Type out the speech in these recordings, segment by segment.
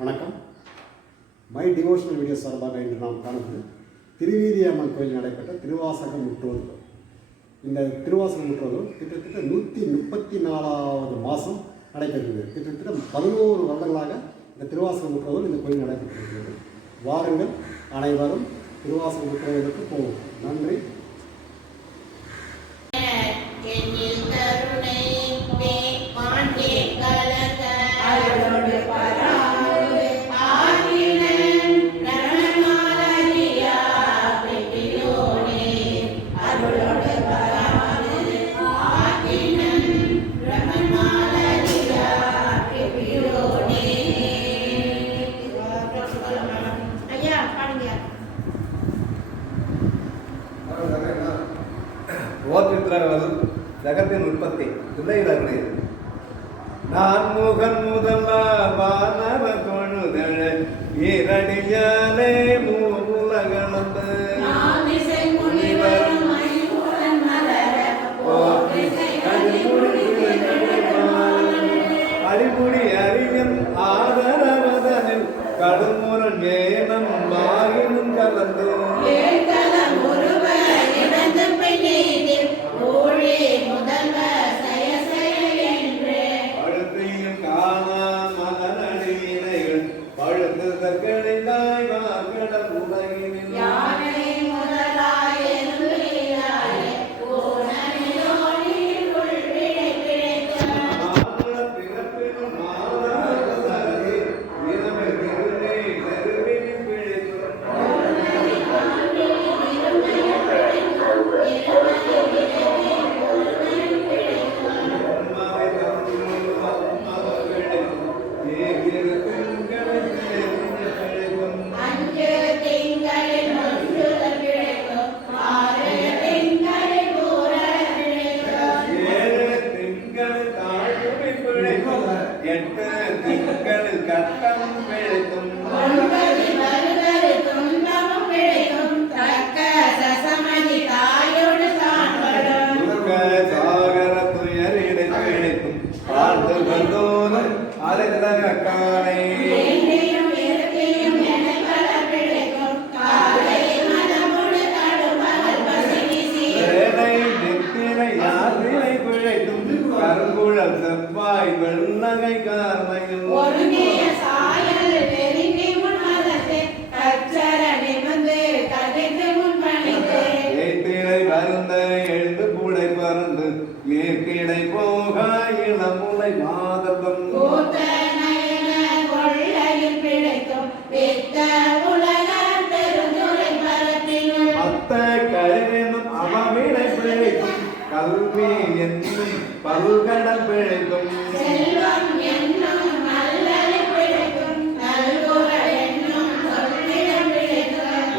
வணக்கம். My devotional video சார்பாக இன்று நாம் காணுவது திருவீதி அம்மன் கோயில் நடைபெற்ற திருவாசகம் முற்றோது. இந்த திருவாசகம் முற்றோது கிட்டத்தட்ட 134வது மாதம் நடைபெறுகிறது. கிட்டத்தட்ட 11 வருடங்களாக இந்த திருவாசகம் முற்றோது இந்த கோயில் நடைபெற்றிருக்கிறது. வாருங்கள், அனைவரும் திருவாசகம் முற்றோதுக்கு போவோம். நன்றி. ஜகத்தின் உற்பத்தி துளையிலே நான் முகன் முதல்ல வானவ தொழுதழ ஈரடியாலே மூலகளந்து அடிமுடி அறிஞன் ஆதரவதனில் கடுமுரண் ஏனம் மாயினும் கலந்து கருங்குழல் செவ்வாய் வெள்ளகை கார்மையில் வருந்த எழுந்து கூடை பறந்து ஏற்கிடை போக இளமுலை மாதம் அத்த கழிவெனும் அவவிடை பிழைக்கும் கல்வி என்னும் பல்கடல் பிழைக்கும்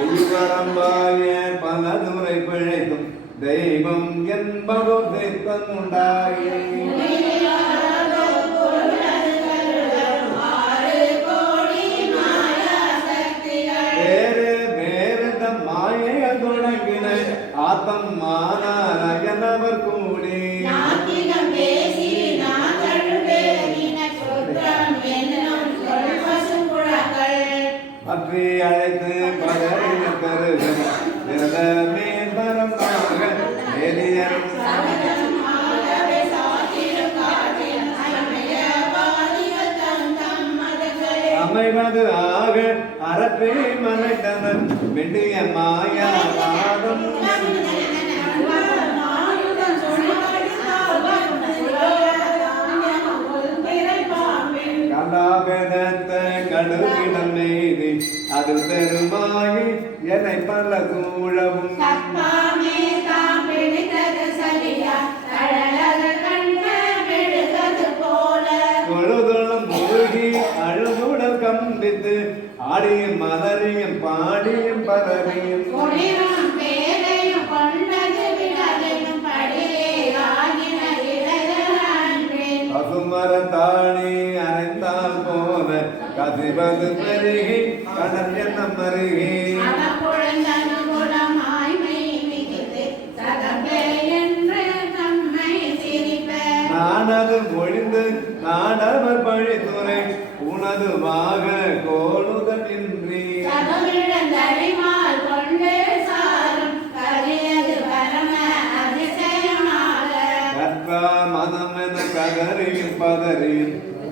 உள்வரம்பாய பல துறை பிழைக்கும் தெய்வம் என்பதோ தெய்வம் உண்டாயே ஆத்தம் மானாராயணவர் கூடி பற்றி அழைத்து பதறின கருகன் மேம்பரமாக எளியன் அமைவது ஆக அறப்பே மலைத்தனன் வெண்டிய மாயா பாதம் கலாபெதத்த கடுகிடம் நெய்தி அது பெருமாயி என்னை பல கூழவும் பொழுதுளம் முருகி அழுதுடல் கம்பித்து ஆடியும் மலரியும் பாடியும் பரவியும் பசுமரத்தாணி அரைத்தால் போல கசிவது பெருகி கடல் எண்ணம் மருகி நானது ஒழிந்து நாடவர் பழித்துறை உனது வாக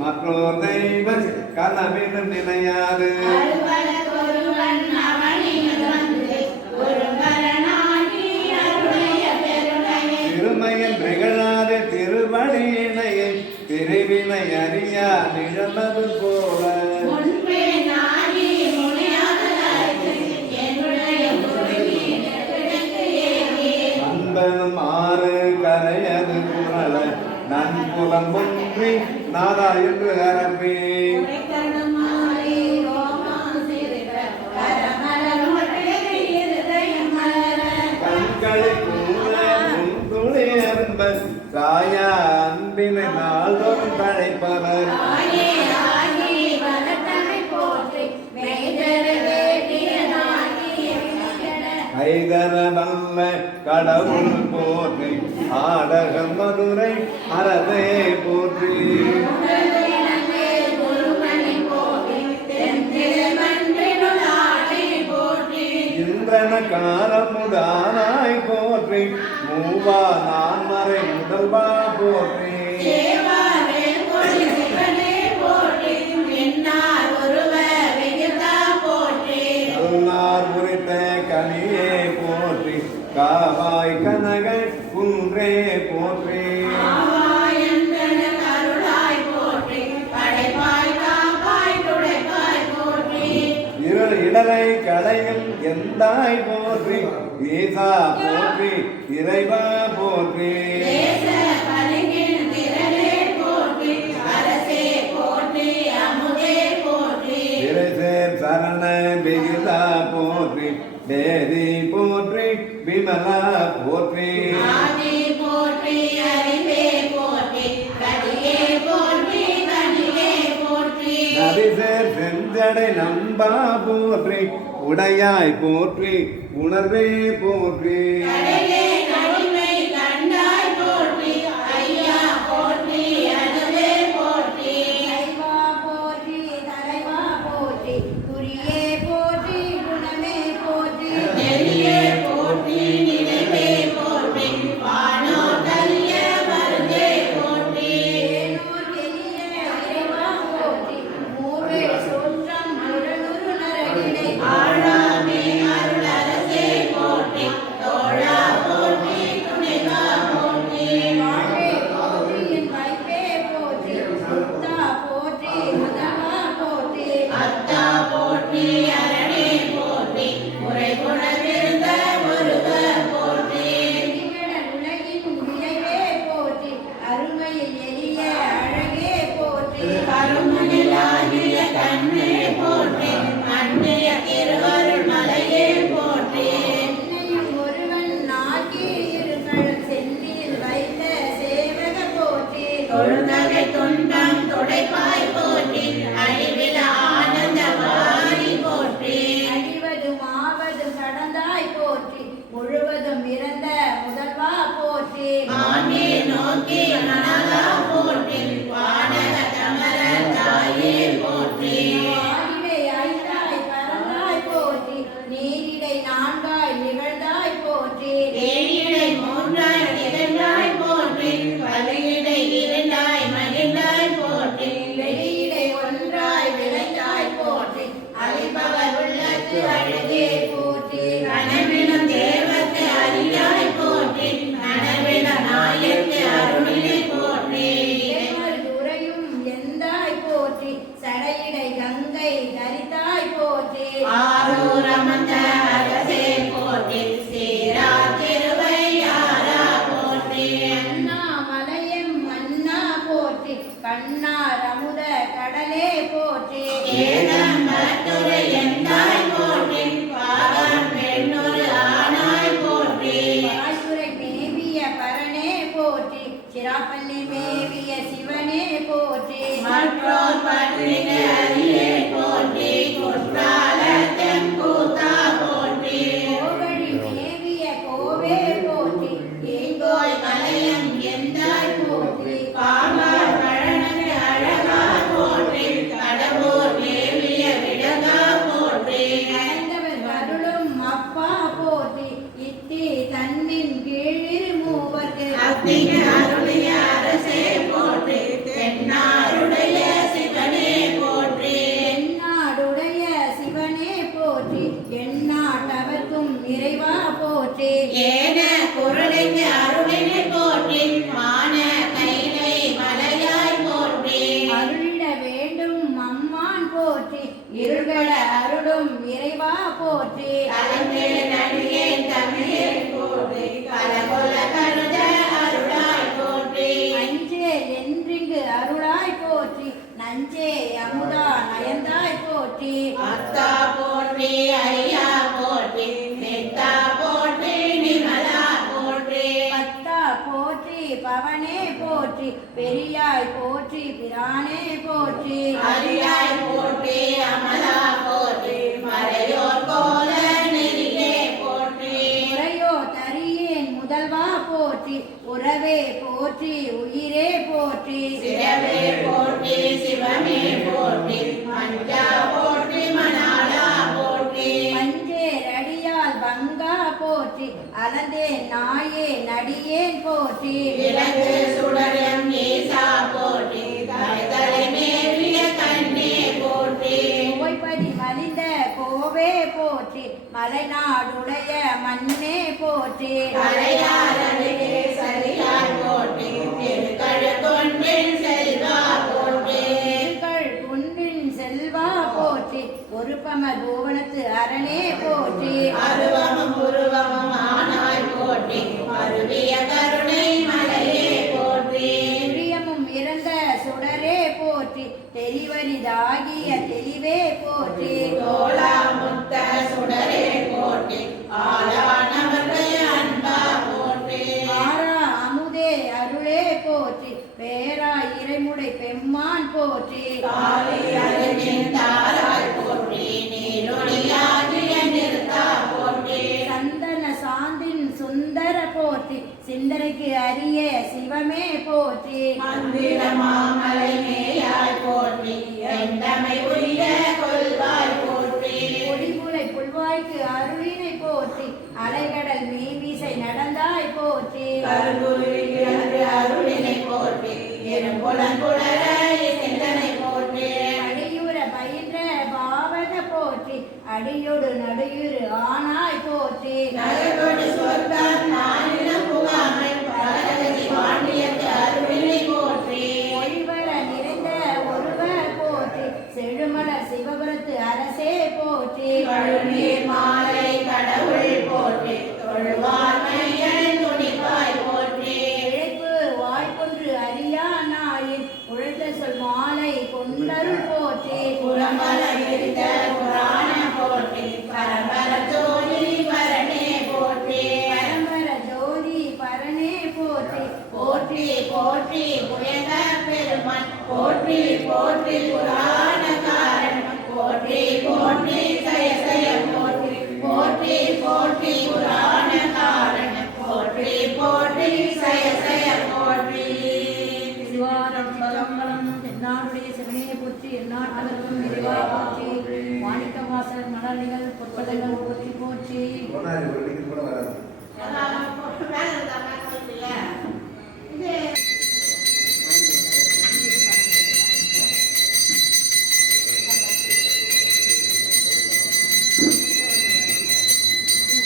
மற்றோர் தெய்வம் கனவிலும் நினையாது திருமையில் நிகழாத திருவடியினையை திருவினை அறியா நிழலது போல அன்பனும் ஆறு கரையது குரல நன்புலம் ஒன்றி நாதா என்று அரப்பே கண்களை கூட துளி அன்ப சாயா அன்பினை நாள்தோறும் தழைப்பவர் கைதரவல்ல கடவுள் போற்றி ஆடகம் மதுரை அறவே போற்றி இந்திரன காரமுதானாய் போற்றி மூவா நான் மறை முதல்வா போற்றி குறித்த கனியே போற்றி காவாய் கனகை குன்றே போற்றி இருள் இடரை களையும் எந்தாய் போற்றி ஈசா போற்றி இறைவா போற்றி சரண பிகிதா போற்றி தேதி போற்றி விமலா போற்றி நபிசேர் செஞ்சடை நம்பா போற்றி உடையாய் போற்றி உணர்வே போற்றி போற்றி ஏன பொருளைக்கு அருளினை போற்றி மான கைலை மலையாய் போற்றி அருளிட வேண்டும் அம்மான் போற்றி இருள்கள அருளும் இறைவா போற்றி அலந்தே நடிகே தமிழே போற்றி கலகொல கருத அருளாய் போற்றி அஞ்சே என்றிங்கு அருளாய் போற்றி நஞ்சே அமுதா நயந்தாய் போற்றி அத்தா போற்றி ஐயா போற்றி நெத்தா போற்றி நிமலா போற்றி பத்தா போற்றி பவனே போற்றி பெரியாய் போற்றி பிரானே போற்றி அரியாய் போற்றி அமலா போற்றி மறையோர் கோல நெறியே போற்றி உரையோ தரியேன் முதல்வா போற்றி உறவே போற்றி உயிரே போற்றி சிவமே போற்றி சிவமே போற்றி மஞ்சா போற்றி மணாளா போற்றி மஞ்சேரடியால் பங்கா போற்றி அலந்தே நாயே நடியேன் போற்றி விளக்கு சுடரம் ஈசா போற்றி தலை மேலிய கண்ணே போற்றி ஓய்பதி மலிந்த கோவே போற்றி மலைநாடுடைய மண்ணே போற்றி கரையாரடியே சரியாய் போற்றி திருக்கழுக்கொன்றின் செல்வா போற்றி திருக்கள் குன்றின் செல்வா போற்றி ஒருபம கோவணத்து அரணே போற்றி அருவமும் உருவமும் ஆனாய் போற்றி அருவிய கருணை மலையே போற்றி பிரியமும் இறந்த சுடரே போற்றி தெரிவரிதாகிய தெளிவே போற்றி தோளா முத்த சுடரே போற்றி ஆளானவர்கள் அன்பா போற்றி ஆரா அமுதே அருளே போற்றி பேரா இறைமுடை பெம்மான் போற்றி காளி அருகின் தாராய் போற்றி நீலொளியாகிய நிறுத்தா போற்றி சந்தன சாந்தின் சுந்தர போற்றி சிந்தனைக்கு அரிய சிவமே போற்றி மந்திர மாமலை மேயாய் போற்றி எந்தமை உரிய கொள்வாய் போற்றி கொடிமுலை புல்வாய்க்கு அருளினை போற்றி அலைகடல் மீவிசை நடந்தாய் போற்றி கருங்குருவிக்கு அன்று அருளினை போற்றி இரும்புலன் புலர சிந்தனை போற்றி அடியுற பயின்ற பாவக போற்றி அடியோடு நடுயுறு ஆனாய் போற்றி நரகொடு சொர்க்கம் நானிடம் புகாமை பரகதி பாண்டியத்து அருளினை போற்றி ஒளிவள நிறைந்த ஒருவ போற்றி செழுமலர் சிவபுரத்து அரசே போற்றி கழுநீர் மாலை கடவுள் போற்றி தொழுவார் மையன் துணிப்பாய் போற்றி இழைப்பு வாய்ப்பொன்று அறியா நாயின் உழைத்த சொல் மாலை கொண்டருள் போற்றி புறமல இருந்த புராண போற்றி பரம்பர ஜோதி பரணே போற்றி பரம்பர ஜோதி பரனே போற்றி போற்றி போற்றி புயக பெருமான் போற்றி போற்றி புராண காரணம் போற்றி போற்றி சய சய போற்றி போற்றி போற்றி புராண காரணம் போற்றி போற்றி சய சய போற்றி சிவாரம்பலம் என்னாருடைய சிவனையை போற்றி எந்நாட்டவர்க்கும் நிறைவா போற்றி மாணிக்க வாசல் மலர்நிகள் பொற்பதங்கள் போற்றி போற்றி கூட வராது மேல இருந்தா இது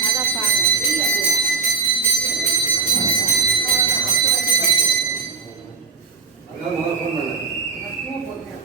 அதான் முதல்ல ஃபோன் பண்ணேன்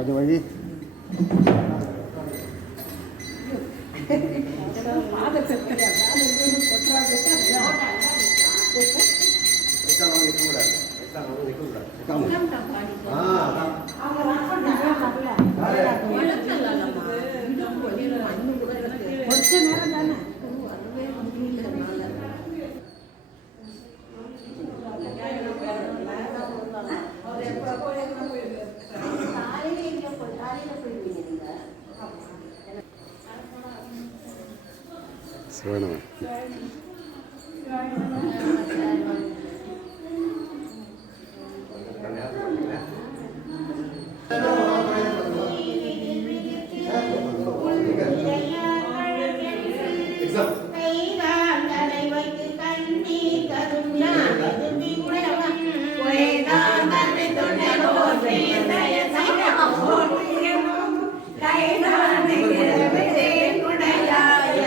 அது வழி கொஞ்ச நேரம் தானே சிவனவன். கைதான் தலை வைத்து கண்ணீர் தரும் நான் ததும்பி உடவன் பொய்தான் தன்னை தொண்டனோர் பெயர்ந்தய சைனம் கைதான் நிகழ்வு தேனுடையாய்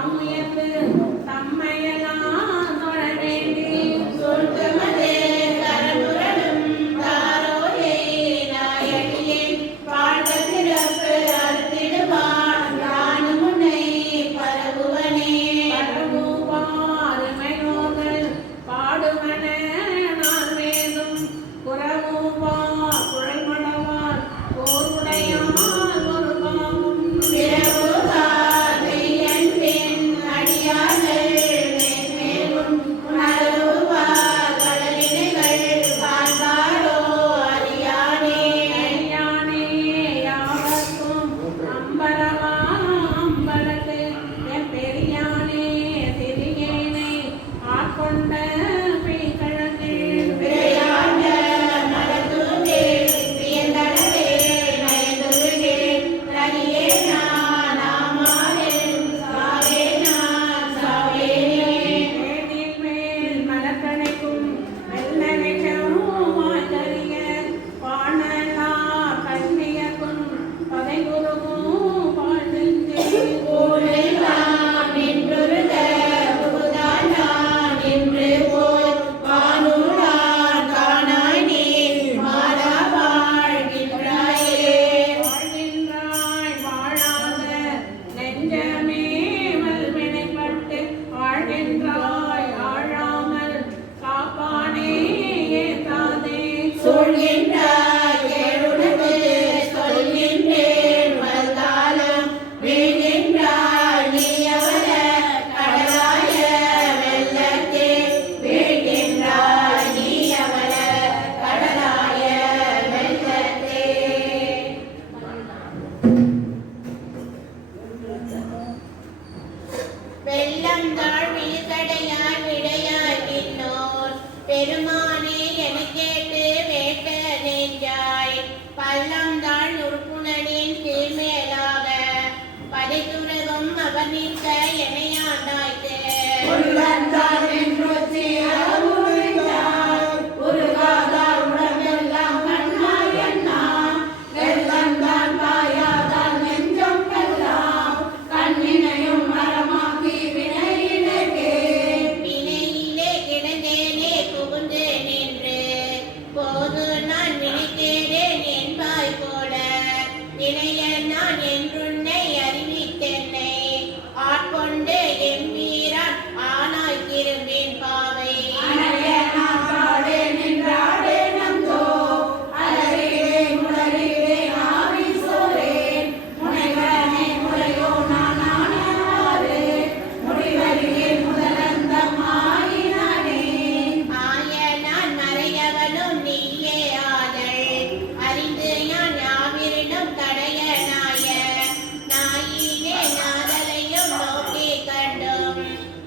தாமுயர்ந்து தம்மையெல்லாம் தொழ வேண்டி சொற்கமதே கரமுரலும் தாரோயே நாயகியே வாழ்க பிறப்பு அறுத்திடுவான் யானும் உன்னை பரவுவனே பரவுவார் இமையோர்கள் பாடுவன நான் வேதும் புறமுவா குழைமடவார் போருடையார் ஒரு பாவம் பிறவுவார் மெய்யன்பின் அடியார்கள் மேன்மேலும் உணருவார் கடலினைகள் காண்பாரோ அறியானே அறியானே யாவர்க்கும் அம்பரமா அம்பலத்து என் பெரியானே திரியேனை ஆட்கொண்ட பிழைக்கழகில் விளையாட நடத்துவே வியந்தடவே நயந்துருகே நரியே நான் ஆமாறேன் சாவே நான் சாவேனே மேனில் மேல் மலக்கணைக்கும் மெல்லனைக்கும் மாற்றறிய வானலா கண்ணியக்கும் பதைகுருவும் பாழ்நெஞ்சே போலெல்லாம் நின்றுருக புகுதான் நான் நின்று போய் வானூரான் காணாய் நீ மாறா வாழ்கின்றாயே வாழ்கின்றாய் வாழாத நெஞ்சமே மல்வினைப்பட்டு வாழ்கின்றாய் ஆழாமல் காப்பானே ஏத்தாதே சொல்கின்றாய் கேளுனது சொல்கின்றேன் வந்தாலும் வீழ்கின்றாய் நீ அவர கடலாய வெள்ளத்தே வீழ்கின்றாய் நீ அவர கடலாய வெள்ளத்தே வெள்ளம் தாழ் வீசடையாய் விடையாய் நின்னோர் பெருமானே என கேட்டு வேட்ட நெஞ்சாய் பள்ளம் தாழ் நுறுப்புணனின் கீழ்மேலாக படைத்துலகம் அவர் நிற்க எனையாண்டாய்த்து உள்ளந்தார் என்றொச்சி அளவுரைத்தார் உருகாதார் உடம்பெல்லாம் கண்ணாய் எண்ணா வெள்ளந்தான் பாயாதால் நெஞ்சம் எல்லாம் கண்ணினையும் மரமாக்கி வினையினே வினையிலே கிடந்தேனே புகுந்து நின்று போது நான் வினைத்தேனேன் என்பாய் போல இணைய நான் என்றுன்னை அறிவித்தென்னை ஆட்கொண்டு எம்பீரான் ஆனாய் திரும்பின் பாவை அணைய நான் பாடே நின்றாடே நந்தோ அலறிடே முளறிடே ஆவி சோரேன் முனைவனே முறையோ நான் ஆனாரு முடிவறியே முதலந்தம் ஆயினானே ஆய நான் மறையவனும் நீயே ஆதல் அறிந்து யான் யாவிரினும் தடைய நாய நாயினே நாதலையும் நோக்கி கண்டும்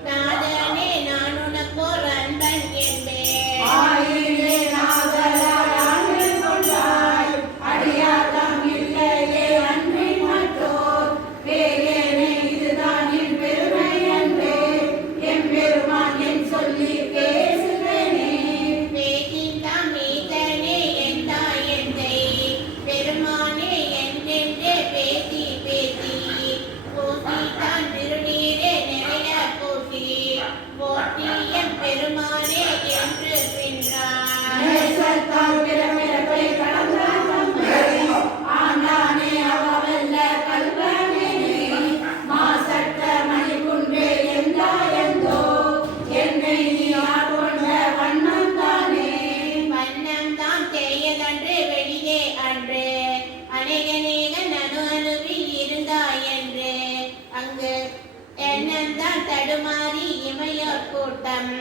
நாதனே நான் உனக்கோர் அன்பன் என்பேன் ஆயினே நாதலாய் ஆண்கள் கொண்டாய் அடியார்தம் இல்லையே அன்பின் மற்றோர் வேறேனே இதுதான் என் பெருமை அன்பே என் பெருமான் என் சொல்லி பேசுவேனே பேசின்தாம் ஈசனே என் தாய் எந்தை பெருமானே என்றென்றே பேசி பேசி பூசித்தான் திருநீரே நிறைய பூசி போற்றியம் பெருமானே என்று பின்றார் நேசத்தால் பிறப்பிறப்பை கடந்தான் தம்மை ஆண்டானே அவவல்ல கல்வனேனே மாசற்ற மணிக்குன்றே எந்தாயந்தோ என்னை நீ ஆட்கொண்ட வண்ணம் தானே வண்ணம் தான் தேயதன்று வெளியே அன்று அநேக நனு அணுவில் இருந்தாய் என்று அங்கு எண்ணந்தான் தடுமாறி இமையோர் கூட்டம்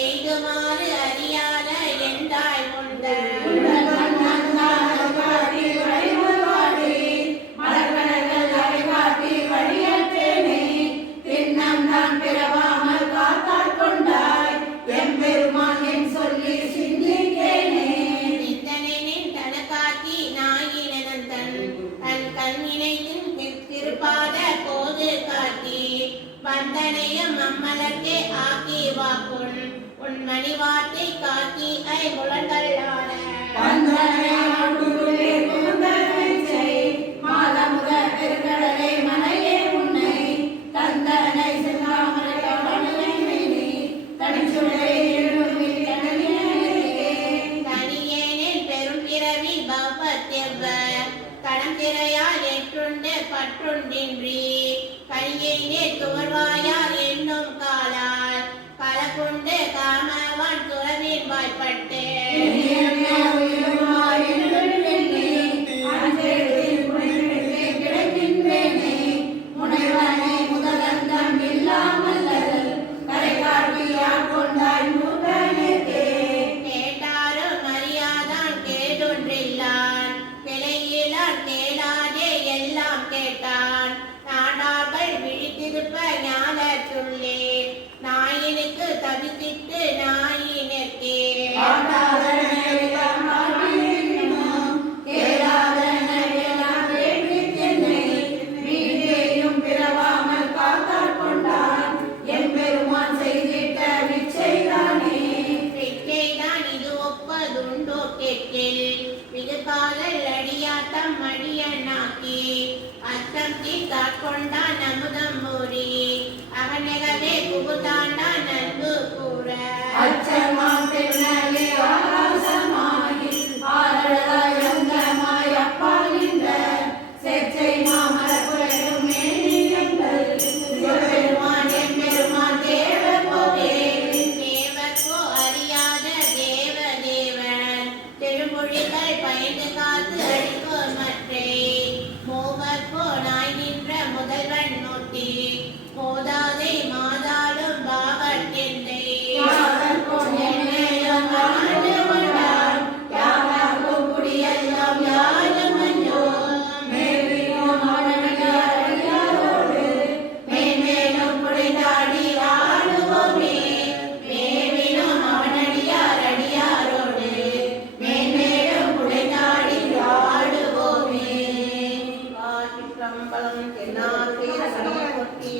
எய்துமாறு அறியாத எந்தாய் உண்ட மலர்வனர்கள் அவை காட்டி வழியற்றேனே தின்னம் நான் பிறவாமல் காத்தாற் கொண்டாய் எம்பெருமான் என் சொல்லி சிந்திக்கேனே சிந்தனையின் தனக்காக்கி நாயினந்தன் தன் கண்ணினையும் திருப்பாத போது காட்டி வந்தனையும் அம்மலர்க்கே ஆக்கி வாக்குன் உன் மணிவார்த்தை காக்கி ஐம்புலன்களான மாலமுக பெருங்கடலை மனையே உன்னை தந்தனை கல்லினே துவர்வாயார் என்னும் காலால் பல கொண்டு காமவான் துறவின் வாய்ப்பட்டு கேட்டாரும் அறியாதான் கேடொன்றில்லான் கிளையிலான் கேளாதே எல்லாம் கேட்டான் நாடார்கள் விழித்திருப்ப ஞானத்துள்ளே நாயினுக்கு தவித்திட்டு நாயினர்க்கே பிச்சைதான் இது ஒப்பதுண்டோ கேட்கில் மிகுகாதல் அடியாத்தம் அடியனாக்கி அத்தம் தீக்காட்கொண்டான் அமுதம் மூறி அவனகவே புகுதாண்டான் அன்பு கூற தேவர்க்கோ அறியாத தேவதேவன் திருமொழிகள் பயந்து காத்து அழிப்போர் மற்றே மோகர்க்கோ நாய் நின்ற முதல்வன் நோட்டி போதாதை மாதாளும் பாகத்தெந்தை தென்னார்க்கே சமய கொட்டி